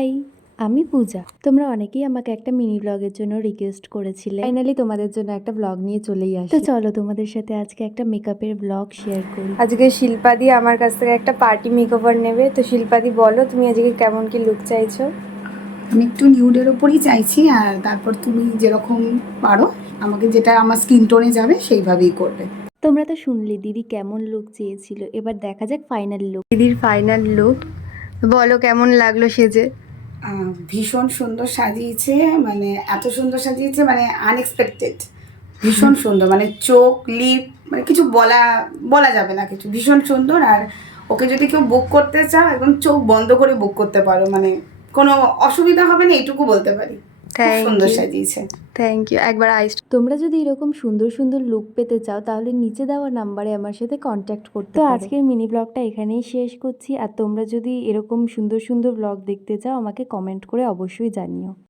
High, আমি পূজা। তোমরা অনেকেই আমাকে একটা মিনি ব্লগের জন্য রিকোয়েস্ট করেছিলে। ফাইনালি তোমাদের জন্য একটা ব্লগ নিয়ে চলেই আসি। তো চলো তোমাদের সাথে আজকে একটা মেকআপের ব্লগ শেয়ার করি। আজকে শিল্পাদি আমার কাছ থেকে একটা পার্টি মেকওভার নেবে। তো শিল্পাদি বলো তুমি আজকে কেমন কি লুক চাইছো? আমি একটু নিউডের ওপরই চাইছি, আর তারপর তুমি যেরকম পারো আমাকে যেটা আমার স্কিন টোনে যাবে সেইভাবেই করবে। তোমরা তো শুনলে দিদি কেমন লুক চেয়েছিল, এবার দেখা যাক ফাইনাল লুক। দিদির ফাইনাল লুক বলো কেমন লাগলো সেজে? ভীষণ সুন্দর সাজিয়েছে, মানে এত সুন্দর সাজিয়েছে, মানে আনএক্সপেক্টেড। ভীষণ সুন্দর, মানে চোখ লিপ মানে কিছু বলা বলা যাবে না, কিছু ভীষণ সুন্দর। আর ওকে যদি কেউ বুক করতে চাও একদম চোখ বন্ধ করে বুক করতে পারো, মানে কোনো অসুবিধা হবে না, এইটুকু বলতে পারি। খুব সুন্দর সাজিয়েছে। Thank you. একবার আইস তোমরা যদি এরকম সুন্দর সুন্দর লুক পেতে চাও তাহলে নিচে দেওয়া নাম্বারে আমার সাথে কন্ট্যাক্ট করতে পারো। তো আজকের মিনি ব্লগটা এখানেই শেষ করছি। আর তোমরা যদি এরকম সুন্দর সুন্দর ব্লগ দেখতে চাও আমাকে কমেন্ট করে অবশ্যই জানিও।